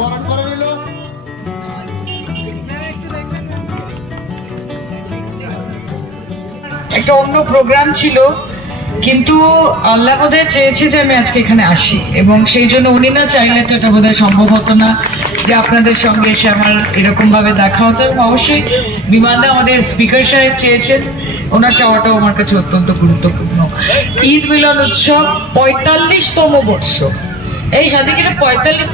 বরণ করে নিল। একটা অন্য প্রোগ্রাম ছিল, কিন্তু আল্লাহ বোধহয় চেয়েছে যে আমি আজকে এখানে আসি, এবং সেই জন্য উনি না চাইলে তো এটা বোধহয় সম্ভব হতো না যে আপনাদের সঙ্গে এসে আমার এরকম ভাবে দেখা হতো। এবং অবশ্যই বিমানদা আমাদের স্পিকার সাহেব চেয়েছেন, ওনার চাওয়াটাও আমার কাছে অত্যন্ত গুরুত্বপূর্ণ। ঈদ মিলন উৎসব 45তম বর্ষ, এই সাদিকের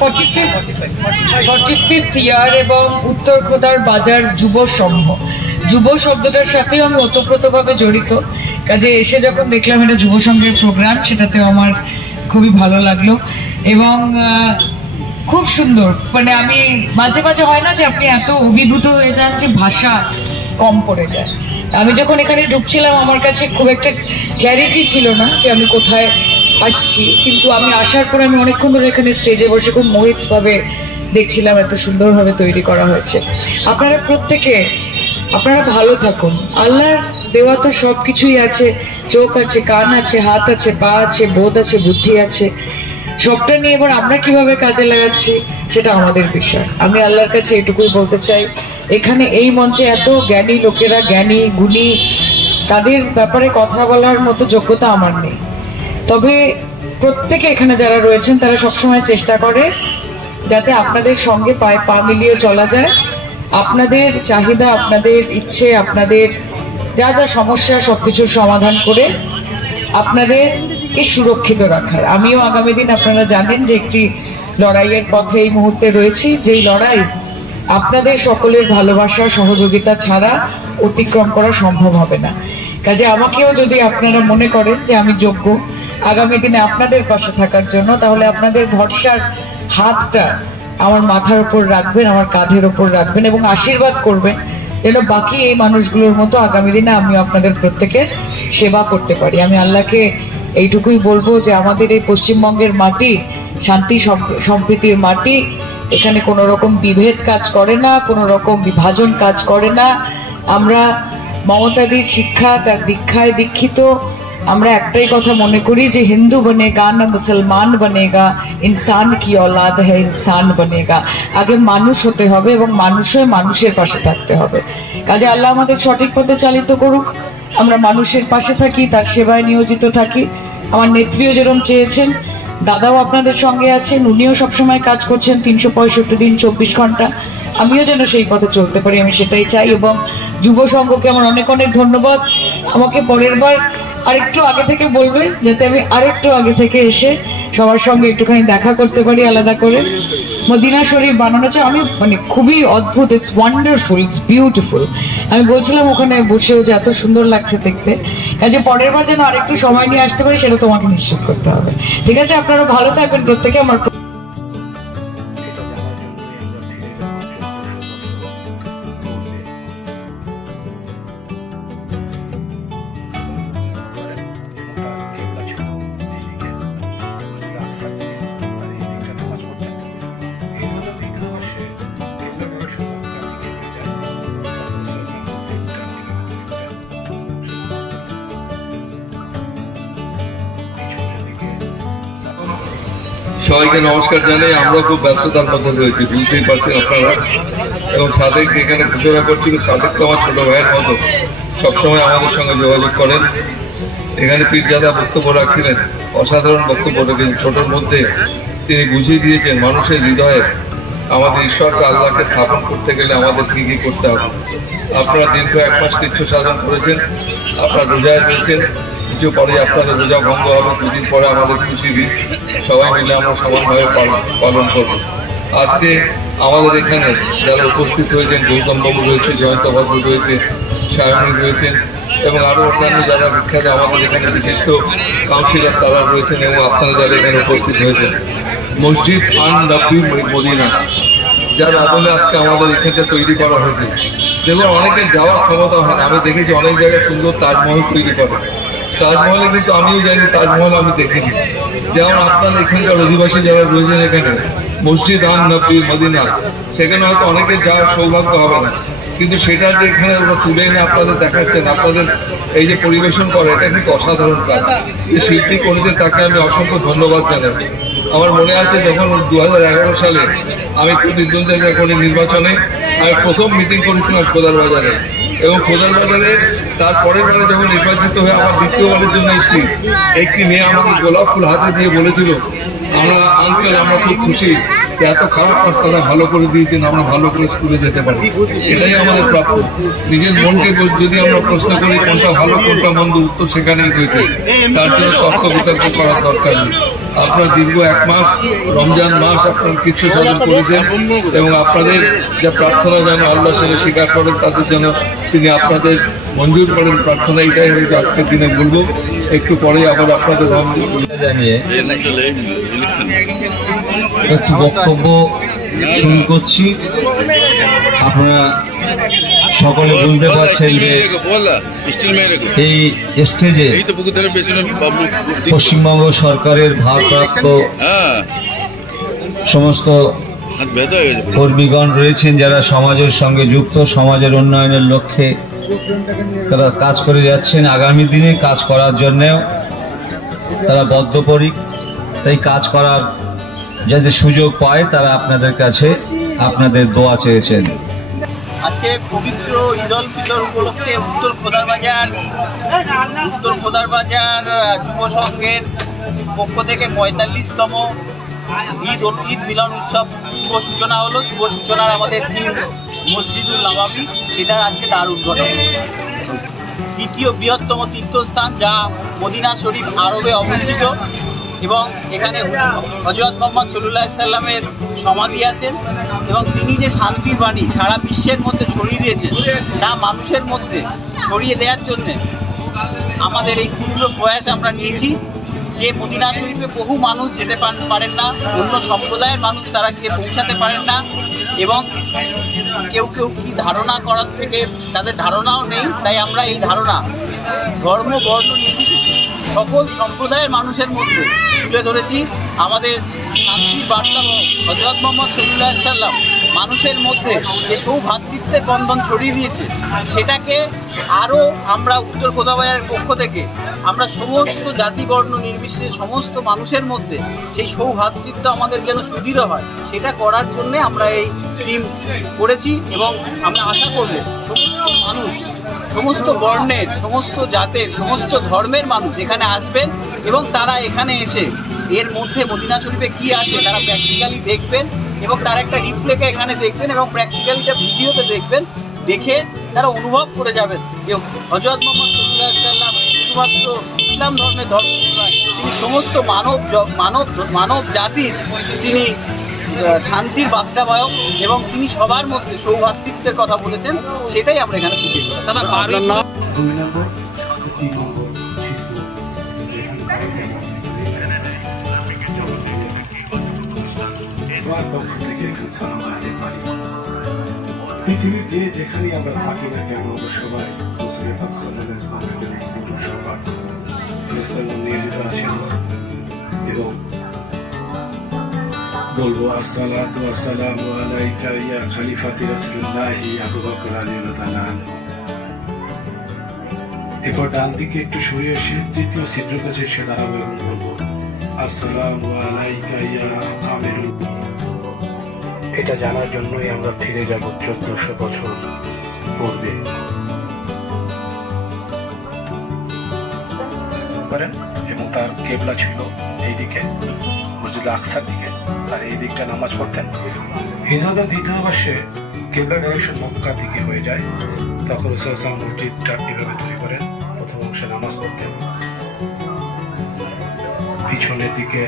45th ইয়ার, এবং উত্তর খোদার বাজার যুব সংঘ, যুব শব্দটার সাথেও আমি ওতপ্রোতভাবে জড়িত। কাজে এসে যখন দেখলাম এটা যুব সংঘের প্রোগ্রাম, সেটাতেও আমার খুবই ভালো লাগলো। এবং খুব সুন্দর, মানে আমি মাঝে মাঝে হয় না যে আপনি এত অভিভূত হয়ে যান যে ভাষা কম পড়ে যায়। আমি যখন এখানে ঢুকছিলাম আমার কাছে খুব একটা ক্ল্যারিটি ছিল না যে আমি কোথায় আসছি, কিন্তু আমি আসার পর আমি অনেকক্ষণ ধরে এখানে স্টেজে বসে খুব মোহিতভাবে দেখছিলাম, এত সুন্দরভাবে তৈরি করা হয়েছে। আপনারা প্রত্যেকে আপনারা ভালো থাকুন। আল্লাহর দেওয়া তো সবকিছুই আছে, চোখ আছে, কান আছে, হাত আছে, পা আছে, বোধ আছে, বুদ্ধি আছে, সবটা নিয়ে এবার আমরা কিভাবে কাজে লাগাচ্ছি সেটা আমাদের বিষয়। আমি আল্লাহর কাছে এটুকুই বলতে চাই, এখানে এই মঞ্চে এত জ্ঞানী লোকেরা, জ্ঞানী গুণী, তাদের ব্যাপারে কথা বলার মতো যোগ্যতা আমার নেই। তবে প্রত্যেকে এখানে যারা রয়েছেন তারা সবসময় চেষ্টা করে যাতে আপনাদের সঙ্গে পায়ে পা মিলিয়ে চলা যায়, আপনাদের চাহিদা, আপনাদের ইচ্ছে, আপনাদের যা যা সমস্যা সবকিছুর সমাধান করে আপনাদেরকে সুরক্ষিত রাখার। আমিও আগামী দিন আপনারা জানেন যে একটি লড়াইয়ের পথে এই মুহূর্তে রয়েছি, যেই লড়াই আপনাদের সকলের ভালোবাসা সহযোগিতা ছাড়া অতিক্রম করা সম্ভব হবে না। কাজে আমাকেও যদি আপনারা মনে করেন যে আমি যোগ্য আগামী দিনে আপনাদের পাশে থাকার জন্য, তাহলে আপনাদের ভরসার হাতটা আমার মাথার উপর রাখবেন, আমার কাঁধের উপর রাখবেন, এবং আশীর্বাদ করবেন যেন বাকি এই মানুষগুলোর মতো আগামী দিনে আমি আপনাদের প্রত্যেকের সেবা করতে পারি। আমি আল্লাহকে এইটুকুই বলবো যে আমাদের এই পশ্চিমবঙ্গের মাটি শান্তি সম্প্রীতির মাটি, এখানে কোনো রকম বিভেদ কাজ করে না, কোনো রকম বিভাজন কাজ করে না। আমরা মমতাদির শিক্ষা, তার দীক্ষায় দীক্ষিত। আমরা একটাই কথা মনে করি যে হিন্দু বনেগা না মুসলমান বনেগা, ইনসান কি औलाद है ইনসান বনেগা। আগে মানুষ হতে হবে এবং মানুষ হয়ে মানুষের পাশে থাকতে হবে। কাজে আল্লাহ আমাদের সঠিক পথে চালিত করুক, আমরা মানুষের পাশে থাকি, তার সেবায় নিয়োজিত থাকি। আমার নেত্রীও যেরকম চেয়েছেন, দাদাও আপনাদের সঙ্গে আছেন, উনিও সবসময় কাজ করছেন 365 দিন 24 ঘন্টা। আমিও যেন সেই পথে চলতে পারি, আমি সেটাই চাই। এবং যুব সংঘকে আমার অনেক অনেক ধন্যবাদ। আমাকে পরের বার আরেকটু আগে থেকে বলবেন যাতে আমি আরেকটু আগে থেকে এসে সবার সঙ্গে একটুখানি দেখা করতে পারি আলাদা করে। মদিনা শরীফ বানানো চাই আমি, মানে খুবই অদ্ভুত, ইটস ওয়ান্ডারফুল, ইটস বিউটিফুল। আমি বলছিলাম ওখানে বসেও যে এত সুন্দর লাগছে দেখতে। কাজে পরের বার যেন আরেকটু সময় নিয়ে আসতে পারি সেটা তোমাকে নিশ্চিত করতে হবে। ঠিক আছে, আপনারা ভালো থাকবেন প্রত্যেকে। আমার সবাইকে নমস্কার জানাই। আমরা খুব ব্যস্ততার মধ্যে রয়েছি, বুঝতেই পারছেন আপনারা। এবং সাদেক এখানে ঘোষণা করছিল, সাদেক তো আমার ছোট ভাইয়ের মতো, সবসময় আমাদের সঙ্গে যোগাযোগ করেন। এখানে পীরজাদা বক্তব্য রাখছিলেন, অসাধারণ বক্তব্য রেখেছেন। ছোটোর মধ্যে তিনি বুঝিয়ে দিয়েছেন মানুষের হৃদয়ে আমাদের ঈশ্বরকে, আল্লাহকে স্থাপন করতে গেলে আমাদের কি কি করতে হবে। আপনারা দীর্ঘ 1 মাস কৃচ্ছ সাধন করেছেন, আপনারা রোজায় রয়েছেন, কিছু পরে আপনাদের রোজা ভঙ্গ হবে, 2 দিন পরে আমাদের খুশির ঈদ, সবাই মিলে আমরা সমানভাবে পালন করব। আজকে আমাদের এখানে যারা উপস্থিত হয়েছেন, গৌতম বাবু রয়েছে, জয়ন্ত বাবু রয়েছে, সায়নী রয়েছেন, এবং আরো অন্যান্য যারা বিখ্যাত আমাদের এখানে বিশিষ্ট কাউন্সিলর তারা রয়েছেন, এবং আপনারা যারা এখানে উপস্থিত হয়েছেন। মসজিদ আন-নবী মদিনা যার আদলে আজকে আমাদের এখানটা তৈরি করা হয়েছে। দেখুন, অনেকের যাওয়ার ক্ষমতা হয় না। আমি দেখেছি অনেক জায়গায় সুন্দর তাজমহল তৈরি করে, তাজমহলে কিন্তু আমিও জানি তাজমহল আমি দেখিনি। যেমন আপনার এখানকার অধিবাসী যারা রয়েছেন এখানে, মসজিদ আন-নবী মদিনা, সেখানে হয়তো অনেকের যাওয়ার সৌভাগ্য হবে না, কিন্তু সেটা যে এখানে ওরা তুলে এনে আপনাদের দেখাচ্ছেন, আপনাদের এই যে পরিবেশন করে, এটা কিন্তু অসাধারণ কাজ। যে শিল্পী করেছে তাকে আমি অসংখ্য ধন্যবাদ জানাই। আমার মনে আছে যখন 2011 সালে আমি প্রতিদ্বন্দ্বিতা করে নির্বাচনে আমি প্রথম মিটিং করেছিলাম খোদার বাজারে, এবং খোদার বাজারে তারপরের বারে যখন নির্বাচিত হয়ে আবার দ্বিতীয়বারের জন্য এসেছি, একটি মেয়ে আমাকে গোলাপ ফুল হাতে দিয়ে বলেছিল, আঙ্কেল আমরা খুব খুশি, এত খারাপ রাস্তাটা ভালো করে দিয়েছেন, আমরা ভালো করে স্কুলে যেতে পারি। এটাই আমাদের প্রাপ্য। নিজের মনকে যদি আমরা প্রশ্ন করি কোনটা ভালো কোনটা মন্দ, উত্তর সেখানেই রয়েছে। তার জন্য তর্ক বিতর্ক করার দরকার নেই। আপনার দীর্ঘ 1 মাস রমজান মাস আপনার কিছু সাধন করেছেন, এবং আপনাদের যা প্রার্থনা যেন আল্লাহ সেটা স্বীকার করেন, তাদের যেন তিনি আপনাদের মঞ্জুর করেন প্রার্থনা। এটাই আমি আজকের দিনে বলবো। একটু পরে আবার আপনাদের জানিয়ে একটু বক্তব্য শুরু করছি। আপনারা সকলে বুঝতে পারছেন যে এই স্টেজে পশ্চিমবঙ্গ সরকারের ভারপ্রাপ্ত সমস্ত কর্মীগণ রয়েছেন, যারা সমাজের সঙ্গে যুক্ত, সমাজের উন্নয়নের লক্ষ্যে তারা কাজ করে যাচ্ছেন। আগামী দিনে কাজ করার জন্যেও তারা বদ্ধপরিক। তাই কাজ করার যাতে সুযোগ পায় তারা আপনাদের কাছে আপনাদের দোয়া চেয়েছেন। আজকে পবিত্র ঈদ উল ফিতর উপলক্ষে উত্তর খোদারবাজার যুব সংঘের পক্ষ থেকে 45তম ঈদ মিলন উৎসব শুভ সূচনা হলো। শুভ সূচনার আমাদের থিম মসজিদুল নবাবী, সেটা আজকে তার উদ্ঘাটন। দ্বিতীয় বৃহত্তম তীর্থস্থান, যা মদিনা শরীফ আরবে অবস্থিত, এবং এখানে হযরত মুহাম্মদ সাল্লাল্লাহু আলাইহি সাল্লামের সমাধি আছেন, এবং তিনি যে শান্তির বাণী সারা বিশ্বের মধ্যে ছড়িয়ে দিয়েছেন, তা মানুষের মধ্যে ছড়িয়ে দেওয়ার জন্যে আমাদের এই ক্ষুদ্র প্রয়াস আমরা নিয়েছি। যে মদিনা শরীফে বহু মানুষ যেতে পারেন না, অন্য সম্প্রদায়ের মানুষ তারা গিয়ে পৌঁছাতে পারেন না, এবং কেউ কি ধারণা করার থেকে তাদের ধারণাও নেই। তাই আমরা এই ধারণা ধর্ম বর্ণ নির্বিশেষে সকল সম্প্রদায়ের মানুষের মধ্যে তুলে ধরেছি। আমাদের শান্তির বার্তা হযরত মুহাম্মদ সাল্লাল্লাহু আলাইহি সাল্লাম মানুষের মধ্যে যে সৌভ্রাতৃত্বের বন্ধন ছড়িয়ে দিয়েছে, সেটাকে আরও আমরা উত্তর খোদাবাজারের পক্ষ থেকে আমরা সমস্ত জাতি বর্ণ নির্বিশেষে সমস্ত মানুষের মধ্যে সেই সৌভ্রাতৃত্ব আমাদের যেন সুদৃঢ় হয়, সেটা করার জন্যে আমরা এই টিম করেছি। এবং আমরা আশা করব সমস্ত মানুষ, সমস্ত বর্ণের, সমস্ত জাতের, সমস্ত ধর্মের মানুষ এখানে আসবেন, এবং তারা এখানে এসে এর মধ্যে মদিনা শরীফে কী আছে তারা প্র্যাকটিক্যালি দেখবেন, এবং তার একটা রিপ্লেকে এখানে দেখবেন, এবং প্র্যাকটিক্যালিটা ভিডিওতে দেখবেন। দেখে তারা অনুভব করে যাবেন যে হযরত মুহাম্মদ সাল্লাল্লাহু আলাইহি সাল্লাম শুধুমাত্র ইসলাম ধর্মের ধর্ম নয়, তিনি সমস্ত মানব জাতির তিনি শান্তির বার্তাবাহক, এবং তিনি সবার মধ্যে সৌভ্রাতৃত্বের কথা বলেছেন। সেটাই আমরা এখানে ফুটিয়ে পৃথিবীর যেখানে আমরা থাকি না কেন, সবাই রাসূল পাক সাল্লাল্লাহু আলাইহি ওয়াসাল্লামের সবার নিয়োজিত আছেন, এবং বলবো আসসালাতু ওয়াসসালামু আলাইকা ইয়া খলিফাতি রাসূলুল্লাহি আবু বকর রাদিয়াল্লাহু তাআলা। এরপর ডান দিকে একটু সরে এসে তৃতীয় ছিদ্র কাছে এসে দাঁড়াবো এবং বলবো আসসালামু আলাইকা ইয়া আমিরুল। এটা জানার জন্যই আমরা ফিরে যাব 1400 বছর পূর্বে। এবং তার কেবলা ছিল এই দিকে, মসজিদ আকসার দিকে, আর এই দিকটা নামাজ পড়তেন। হিজরতের দ্বিতীয় বর্ষে কেবলা ডাইরেকশন মক্কা থেকে হয়ে যায়, তখন রাসূল সাল্লাল্লাহু আলাইহি মসজিদটা এভাবে তৈরি করেন। প্রথম অংশে নামাজ পড়তেন, পিছনের দিকে